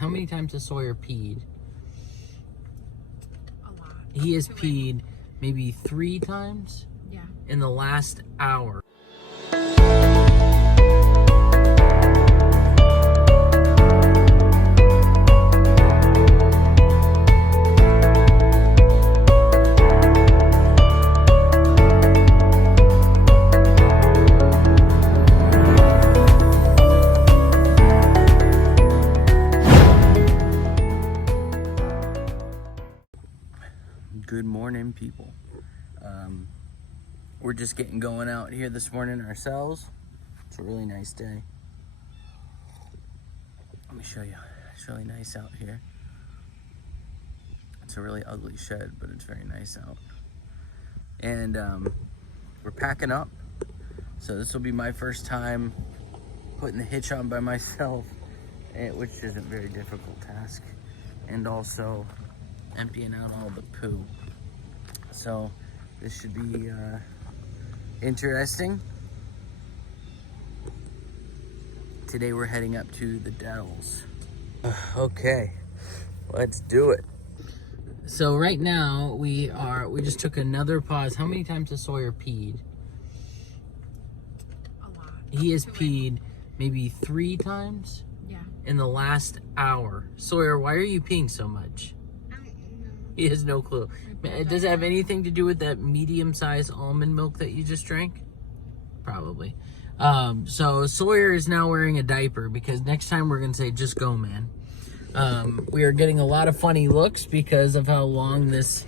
How many times has Sawyer peed? A lot. He has peed maybe 3 times in the last hour. Good morning, people. We're just getting going out here this morning ourselves. It's a really nice day. Let me show you. It's really nice out here. It's a really ugly shed, but it's very nice out. And we're packing up. So this will be my first time putting the hitch on by myself, which isn't a very difficult task. And also emptying out all the poo. So this should be interesting. Today we're heading up to the Dells. Okay, let's do it. So right now we just took another pause. How many times has Sawyer peed? A lot. He has peed maybe 3 times in the last hour. Sawyer, why are you peeing so much? He has no clue. Does it have anything to do with that medium-sized almond milk that you just drank? Probably. So Sawyer is now wearing a diaper because next time we're going to say, just go, man. We are getting a lot of funny looks because of how long this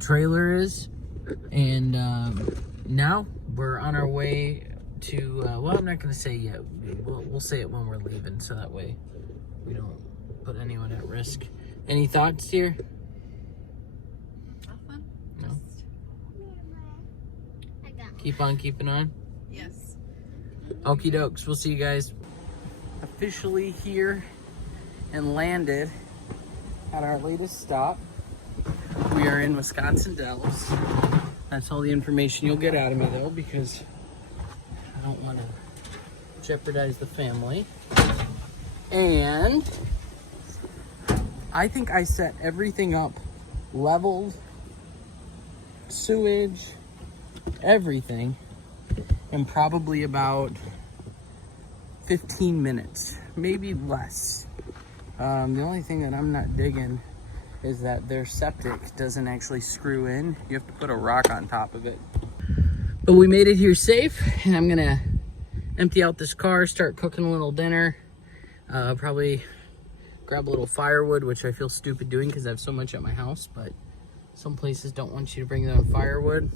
trailer is. And now we're on our way to, well, I'm not going to say yet. We'll say it when we're leaving so that way we don't put anyone at risk. Any thoughts here? No. Keep on keeping on? Yes. Okie dokes. We'll see you guys. Officially here and landed at our latest stop. We are in Wisconsin Dells. That's all the information you'll get out of me though, because I don't want to jeopardize the family. And I think I set everything up leveled, sewage, everything, in probably about 15 minutes, maybe less. The only thing that I'm not digging is that their septic doesn't actually screw in. You have to put a rock on top of it. But we made it here safe, and I'm gonna empty out this car, start cooking a little dinner, probably grab a little firewood, which I feel stupid doing because I have so much at my house, but some places don't want you to bring them firewood.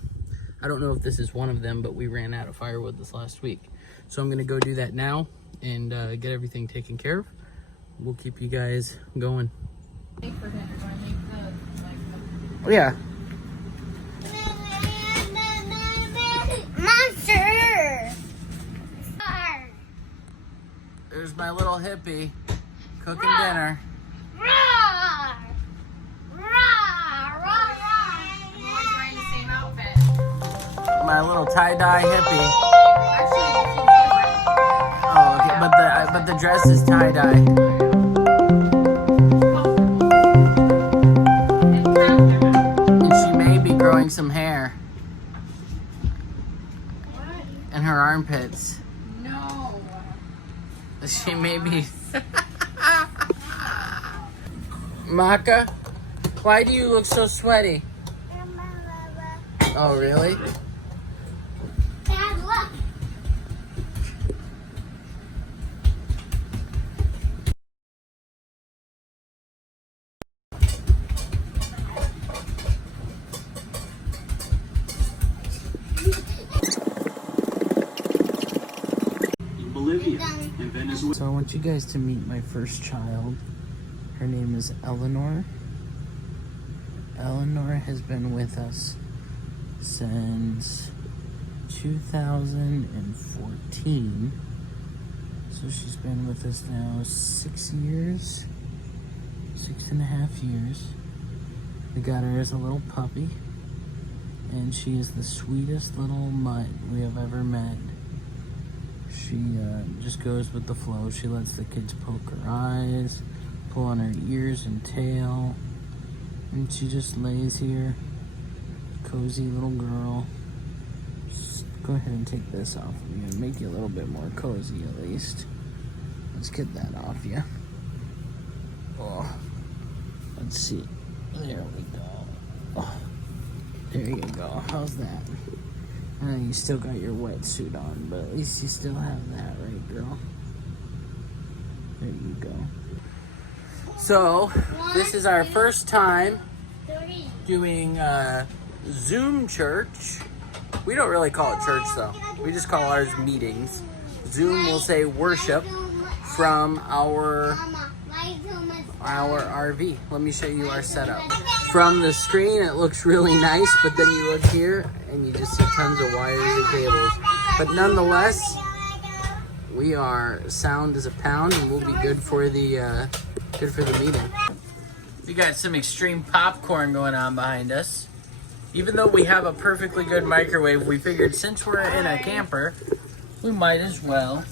I don't know if this is one of them, but we ran out of firewood this last week. So I'm gonna go do that now and get everything taken care of. We'll keep you guys going. Oh yeah. Monster! There's my little hippie cooking dinner. Roar! Roar! Roar! Everyone's wearing the same outfit. My little tie-dye hippie. Actually, Oh, okay, but the dress is tie-dye. And she may be growing some hair in her armpits. no. She may be. Maka, why do you look so sweaty? Oh, really? Bad luck. Bolivia and Venezuela. So I want you guys to meet my first child. Her name is Eleanor. Eleanor has been with us since 2014. So she's been with us now 6 years, 6.5 years. We got her as a little puppy, and she is the sweetest little mutt we have ever met. She just goes with the flow. She lets the kids poke her eyes, pull on her ears and tail. And she just lays here. Cozy little girl. Just go ahead and take this off of you and make you a little bit more cozy at least. Let's get that off you. Oh, let's see. There we go. Oh, there you go. How's that? You still got your wetsuit on, but at least you still have that, right, girl? There you go. So, this is our first time doing Zoom church. We don't really call it church, though. We just call ours meetings. Zoom will say worship from our RV. Let me show you our setup. From the screen, it looks really nice, but then you look here and you just see tons of wires and cables. But nonetheless, we are sound as a pound, and we'll be good for the meeting. We got some extreme popcorn going on behind us. Even though we have a perfectly good microwave, we figured since we're in a camper, we might as well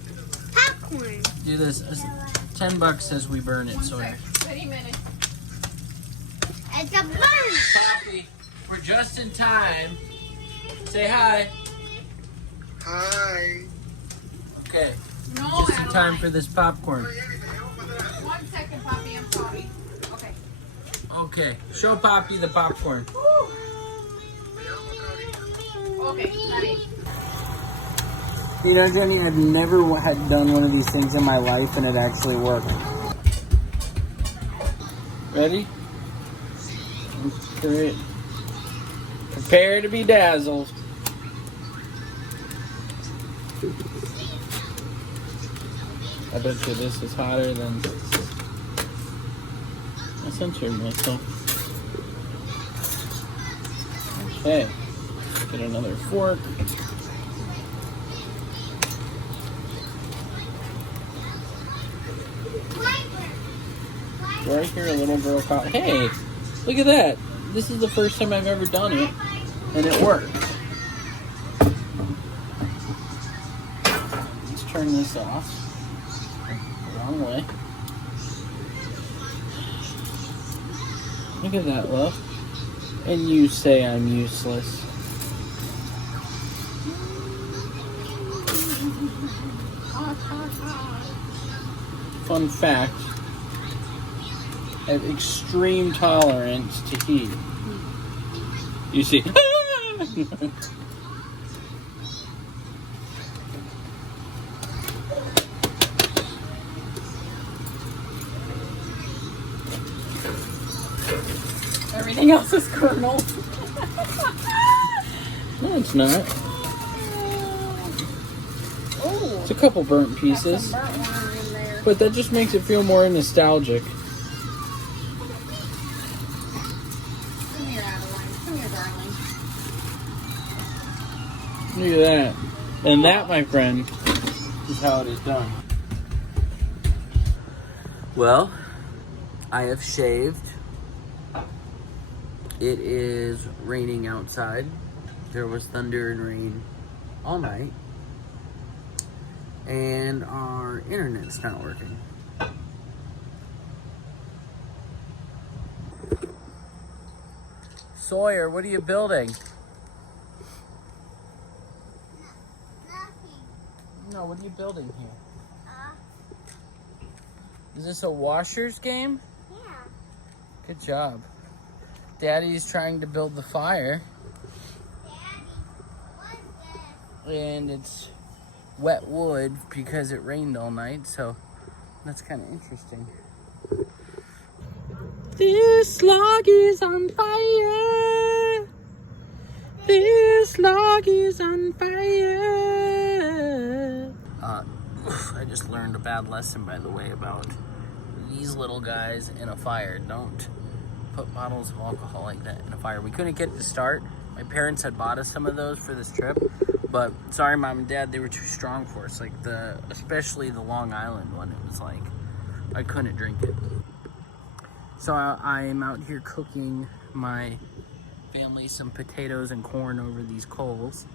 Popcorn. do this. $10 says we burn it, Sawyer. 30 minutes. It's a burn. Poppy, we're just in time. Say hi. Hi. Okay, No, just in time for this popcorn. 1 second, Poppy. I'm sorry. Okay. Okay, show Poppy the popcorn. Okay, ready. You know, Jenny, I've never had done one of these things in my life, and it actually worked. Ready? Prepare to be dazzled. I bet you this is hotter than... I censored myself. Okay. Get another fork. Do I hear a little girl call? Hey, look at that. This is the first time I've ever done it, and it worked. Let's turn this off. The wrong way. Look at that, love. And you say I'm useless. Fun fact. I have extreme tolerance to heat. You see? Everything else is kernel. No, it's not. Oh, It's a couple burnt pieces, burnt ones in there. but that just makes it feel more nostalgic. Come here, Adeline. Come here, darling. Look at that. And that, my friend, is how it is done. Well, I have shaved. It is raining outside. There was thunder and rain all night. And our internet's not working. Sawyer, what are you building? Nothing. No, what are you building here? Is this a washers game? Yeah. Good job. Daddy's trying to build the fire, Daddy, what's this? and it's wet wood because it rained all night, so that's kind of interesting. This log is on fire. This log is on fire. I just learned a bad lesson, by the way, about these little guys in a fire. Don't put bottles of alcohol like that in a fire. We couldn't get it to start. My parents had bought us some of those for this trip, but sorry, Mom and Dad, they were too strong for us. Like especially the Long Island one, it was like, I couldn't drink it. So I'm out here cooking my family some potatoes and corn over these coals.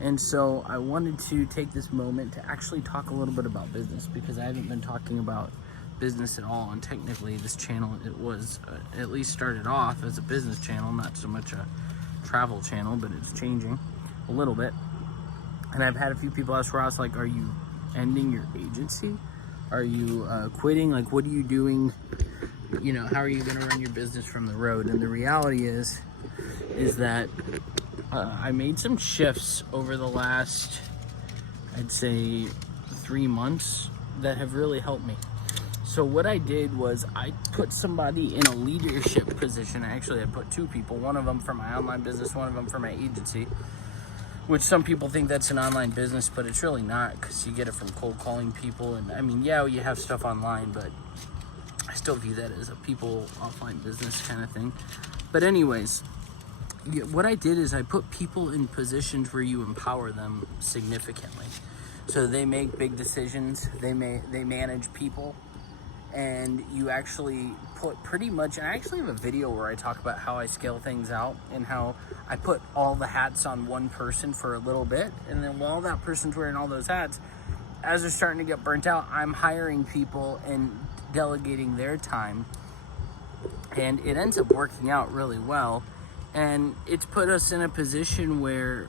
And so I wanted to take this moment to actually talk a little bit about business, because I haven't been talking about business at all, and technically this channel, it was at least started off as a business channel, not so much a travel channel, but it's changing a little bit. And I've had a few people ask Ross, like, are you ending your agency? Are you quitting? Like, what are you doing? You know, how are you going to run your business from the road? And the reality is that I made some shifts over the last, I'd say, 3 months that have really helped me. So what I did was I put somebody in a leadership position. Actually, I put 2 people, one of them for my online business, one of them for my agency, which some people think that's an online business, but it's really not, because you get it from cold calling people. And I mean, yeah, you have stuff online, but I still view that as a people offline business kind of thing. But anyways, what I did is I put people in positions where you empower them significantly. So they make big decisions, they manage people, and you actually put pretty much, and I actually have a video where I talk about how I scale things out and how I put all the hats on one person for a little bit, and then while that person's wearing all those hats, as they're starting to get burnt out, I'm hiring people and delegating their time, and it ends up working out really well. And it's put us in a position where,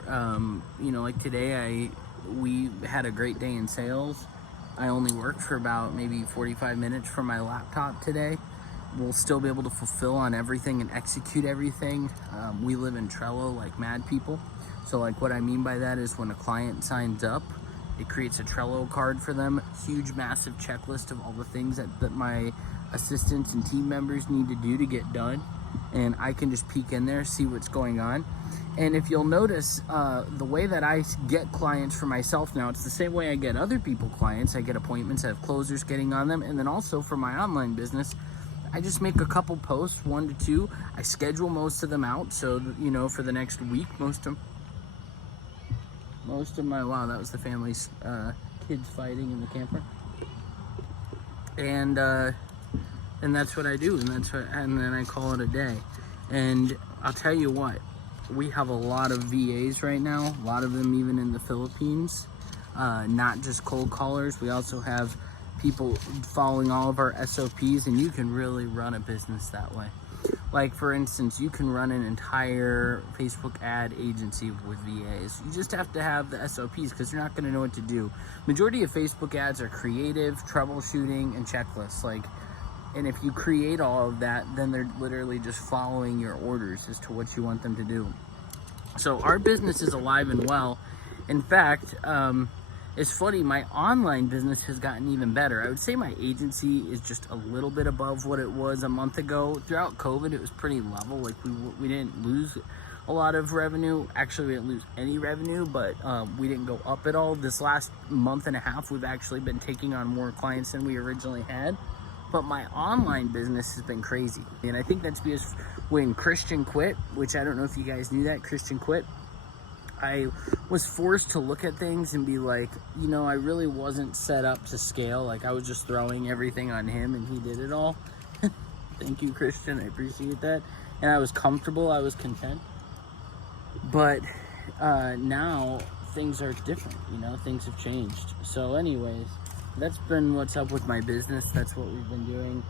you know, like today we had a great day in sales. I only worked for about maybe 45 minutes from my laptop today. We'll still be able to fulfill on everything and execute everything. We live in Trello like mad people. So like what I mean by that is when a client signs up, it creates a Trello card for them, huge massive checklist of all the things that my assistants and team members need to do to get done. And I can just peek in there, see what's going on. And if you'll notice, the way that I get clients for myself now, it's the same way I get other people clients. I get appointments, I have closers getting on them. And then also for my online business, I just make a couple posts, 1 to 2. I schedule most of them out. So, you know, for the next week, most of my, wow, that was the family's kids fighting in the camper. And that's what I do, and then I call it a day. And I'll tell you what, we have a lot of VAs right now, a lot of them even in the Philippines, not just cold callers. We also have people following all of our SOPs, and you can really run a business that way. Like, for instance, you can run an entire Facebook ad agency with VAs. You just have to have the SOPs, because you're not going to know what to do. Majority of Facebook ads are creative, troubleshooting, and checklists. Like, and if you create all of that, then they're literally just following your orders as to what you want them to do. So our business is alive and well. In fact, it's funny, my online business has gotten even better. I would say my agency is just a little bit above what it was a month ago. Throughout COVID, it was pretty level. Like we didn't lose a lot of revenue. Actually, we didn't lose any revenue, but we didn't go up at all. This last month and a half, we've actually been taking on more clients than we originally had. But my online business has been crazy. And I think that's because when Christian quit, which I don't know if you guys knew that, Christian quit, I was forced to look at things and be like, you know, I really wasn't set up to scale. Like, I was just throwing everything on him and he did it all. Thank you, Christian. I appreciate that. And I was comfortable. I was content. But now things are different, you know, things have changed. So anyways, that's been what's up with my business. That's what we've been doing.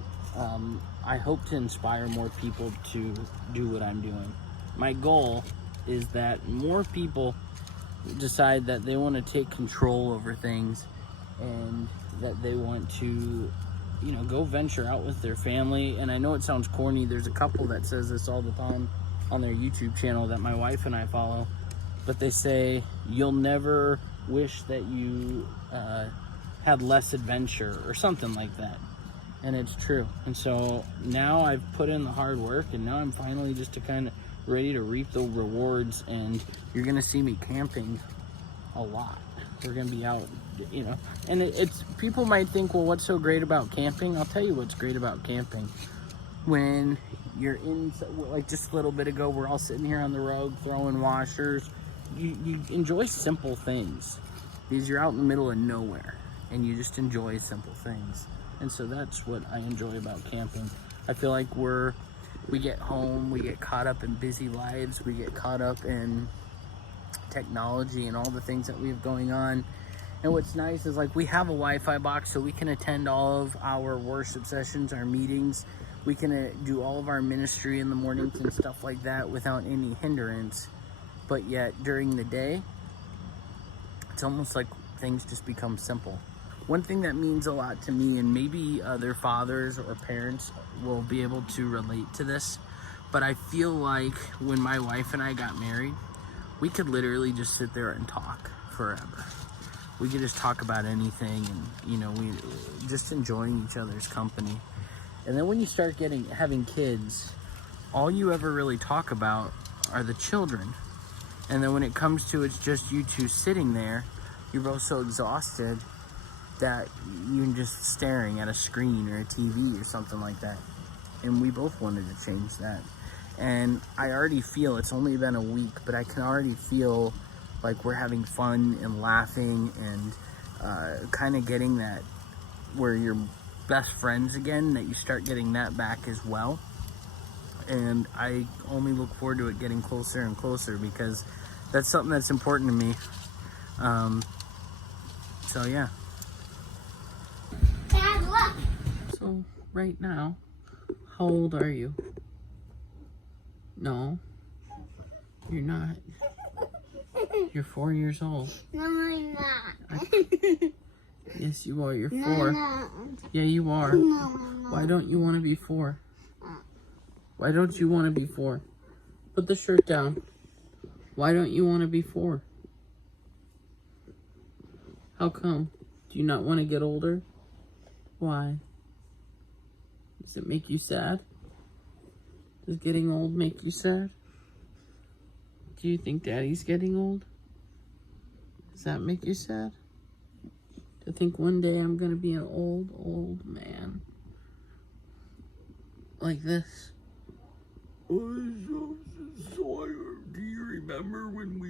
I hope to inspire more people to do what I'm doing. My goal is that more people decide that they want to take control over things and that they want to, you know, go venture out with their family. And I know it sounds corny. There's a couple that says this all the time on their YouTube channel that my wife and I follow, but they say, you'll never wish that you had less adventure or something like that. And it's true. And so now I've put in the hard work, and now I'm finally just to kind of ready to reap the rewards. And you're gonna see me camping a lot. We're gonna be out, you know, and it's people might think, well, what's so great about camping? I'll tell you what's great about camping. When you're in, like just a little bit ago, we're all sitting here on the road throwing washers. You enjoy simple things because you're out in the middle of nowhere and you just enjoy simple things. And so that's what I enjoy about camping. I feel like we get home, we get caught up in busy lives, we get caught up in technology and all the things that we have going on, And what's nice is like we have a Wi-Fi box so we can attend all of our worship sessions, our meetings. We can do all of our ministry in the mornings and stuff like that without any hindrance. But yet during the day, it's almost like things just become simple. One thing that means a lot to me, and maybe other fathers or parents will be able to relate to this, but I feel like when my wife and I got married, we could literally just sit there and talk forever. We could just talk about anything, and you know, we just enjoying each other's company. And then when you start having kids, all you ever really talk about are the children. And then when it comes to it's just you two sitting there, you're both so exhausted that you're just staring at a screen or a TV or something like that. And we both wanted to change that. And I already feel, it's only been a week, but I can already feel like we're having fun and laughing and kind of getting that where you're best friends again, that you start getting that back as well. And I only look forward to it getting closer and closer because that's something that's important to me. So yeah. Dad, look. So right now, how old are you? No, you're not. You're 4 years old. No, I'm not. Yes, you are. You're No, 4. no. Yeah, you are. No. Why don't you want to be 4? Why don't you want to be 4? Put the shirt down. Why don't you want to be 4? How come? Do you not want to get older? Why? Does it make you sad? Does getting old make you sad? Do you think Daddy's getting old? Does that make you sad? To think one day I'm gonna be an old man. Like this. Oh, Sawyer, do you remember when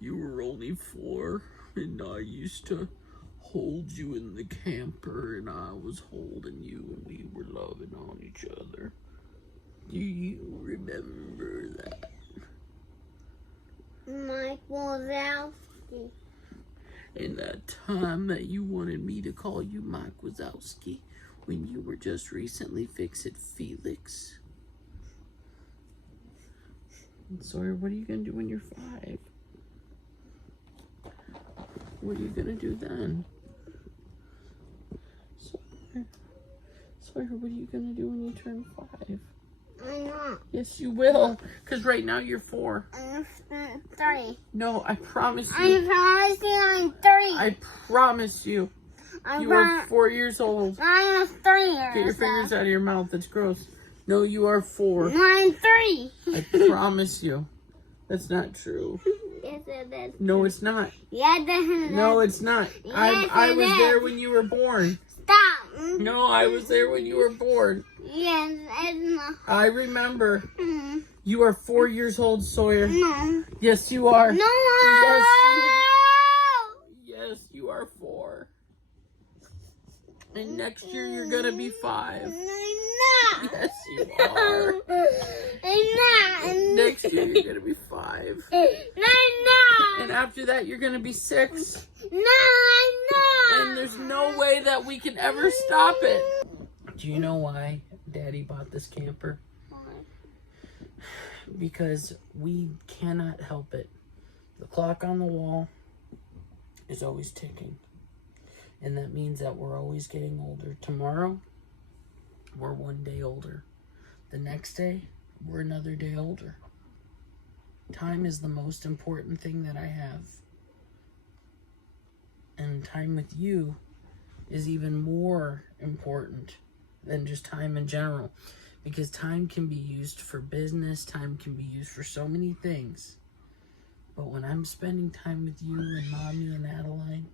you were only 4 and I used to hold you in the camper and I was holding you and we were loving on each other? Do you remember that? Mike Wazowski. And that time that you wanted me to call you Mike Wazowski when you were just recently Fix-It Felix? And Sawyer, what are you going to do when you're 5? What are you going to do then? Sawyer, what are you going to do when you turn 5? I'm not. Yes, you will. Because right now you're 4. I'm 3. No, I promise you. I'm promising I'm 3. I promise you. You are 4 years old. I'm 3 years. Get your fingers out of your mouth. That's gross. No, you are 4. I'm 3. I promise you. That's not true. Yes, it is. No, it's not. Yeah, it is. No, it's not. I was there when you were born. Stop. No, I was there when you were born. Yes, it's not. I remember. Mm. You are 4 years old, Sawyer. No. Yes, you are. No. Yes, yes, you are 4. And next year you're gonna be 5. I'm not. Yes, you are. I'm not. Next year you're gonna be 5. No, I'm not. And after that you're gonna be 6. No, I'm not. And there's no way that we can ever stop it. Do you know why Daddy bought this camper? Because we cannot help it. The clock on the wall is always ticking. And that means that we're always getting older. Tomorrow, we're 1 day older. The next day, we're another day older. Time is the most important thing that I have. And time with you is even more important than just time in general. Because time can be used for business, time can be used for so many things. But when I'm spending time with you and Mommy and Adeline,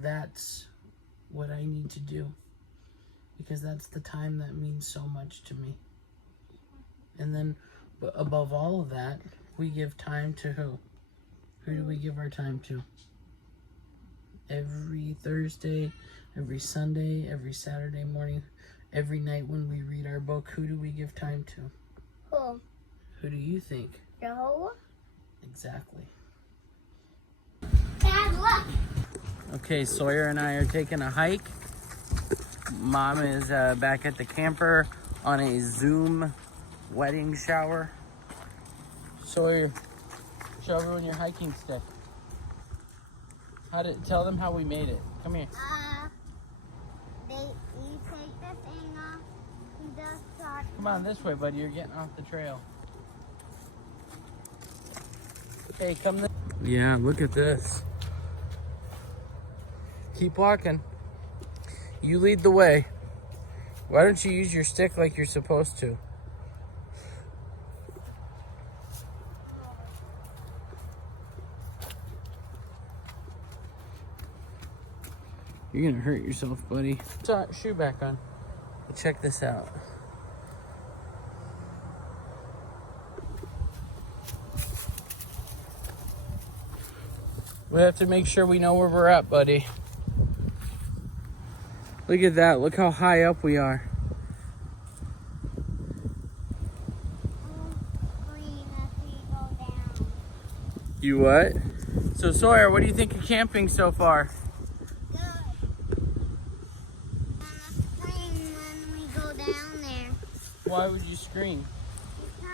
that's what I need to do. Because that's the time that means so much to me. And then, but above all of that, we give time to who? Who do we give our time to? Every Thursday, every Sunday, every Saturday morning, every night when we read our book, who do we give time to? Who? Who do you think? Jehovah? Exactly. Dad, Dad, look. Okay, Sawyer and I are taking a hike. Mom is back at the camper on a Zoom wedding shower. Sawyer, show everyone your hiking stick. Tell them how we made it. Come here. You take the thing off. You just start. Come on this way, buddy. You're getting off the trail. Hey, come this. Yeah, look at this. Keep walking. You lead the way. Why don't you use your stick like you're supposed to? You're gonna hurt yourself, buddy. Put your shoe back on. Check this out. We have to make sure we know where we're at, buddy. Look at that. Look how high up we are. You what? So Sawyer, what do you think of camping so far? Good. I'm gonna scream when we go down there. Why would you scream? Because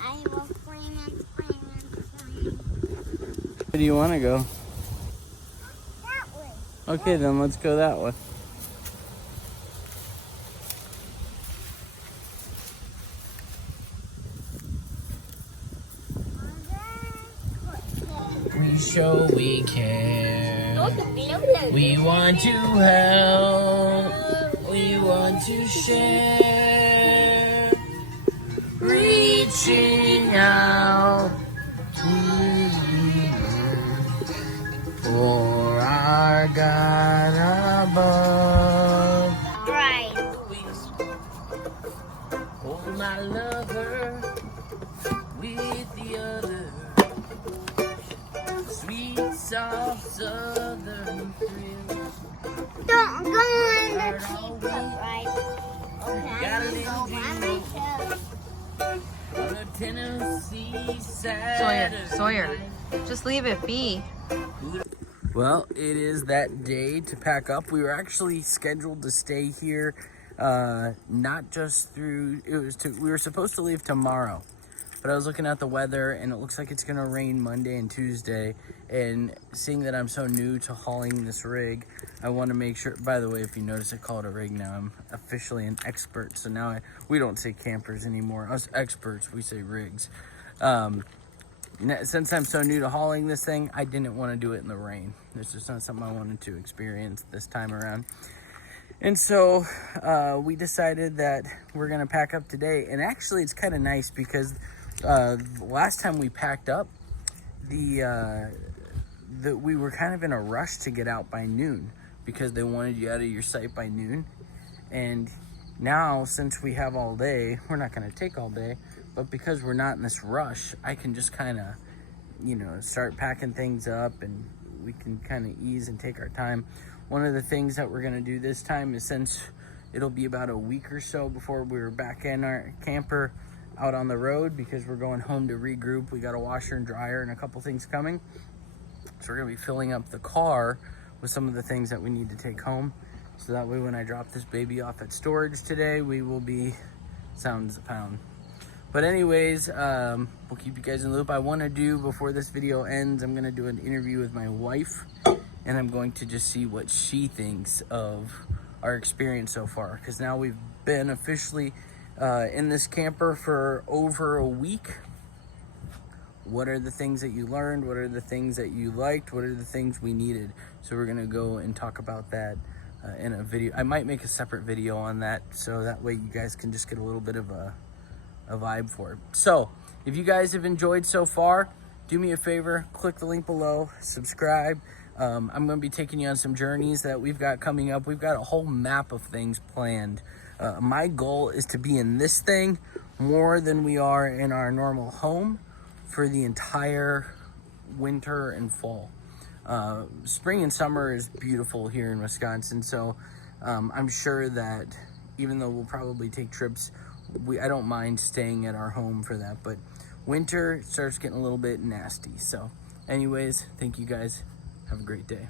I will scream and scream and scream. Where do you want to go? That way. Okay, then let's go that way. We show we care. We want to help. We want to share. Reaching out to you for our God above. Right. Hold my lover with the other. Sweet, soft, southern thrill. Don't go in the teacup, right? Okay, Gotta I'm gonna go by myself. On a Tennessee Saturday. Sawyer, just leave it be. Well, it is that day to pack up. We were actually scheduled to stay here, not just through. We were supposed to leave tomorrow, but I was looking at the weather, and it looks like it's gonna rain Monday and Tuesday. And seeing that I'm so new to hauling this rig, I want to make sure. By the way, if you notice, I call it a rig now. I'm officially an expert, so now we don't say campers anymore. Us experts, we say rigs. Since I'm so new to hauling this thing, I didn't want to do it in the rain. It's just not something I wanted to experience this time around. And so we decided that we're gonna pack up today. And actually, it's kind of nice because last time we packed up, we were kind of in a rush to get out by noon because they wanted you out of your sight by noon. And now, since we have all day, we're not gonna take all day, but because we're not in this rush, I can just kind of, start packing things up, and we can kind of ease and take our time. One of the things that we're gonna do this time is, since it'll be about a week or so before we're back in our camper out on the road, because we're going home to regroup. We got a washer and dryer and a couple things coming. So we're gonna be filling up the car with some of the things that we need to take home. So that way when I drop this baby off at storage today, we will be sounds a pound. But anyways, we'll keep you guys in the loop. I wanna do, before this video ends, I'm gonna do an interview with my wife, and I'm going to just see what she thinks of our experience so far. Because now we've been officially in this camper for over a week. What are the things that you learned? What are the things that you liked? What are the things we needed? So we're gonna go and talk about that in a video. I might make a separate video on that, so that way you guys can just get a little bit of a vibe for it. So if you guys have enjoyed so far, do me a favor, click the link below, subscribe. I'm gonna be taking you on some journeys that we've got coming up. We've got a whole map of things planned. My goal is to be in this thing more than we are in our normal home for the entire winter and fall. Spring and summer is beautiful here in Wisconsin, so I'm sure that even though we'll probably take trips, I don't mind staying at our home for that. But winter starts getting a little bit nasty. So anyways, thank you guys. Have a great day.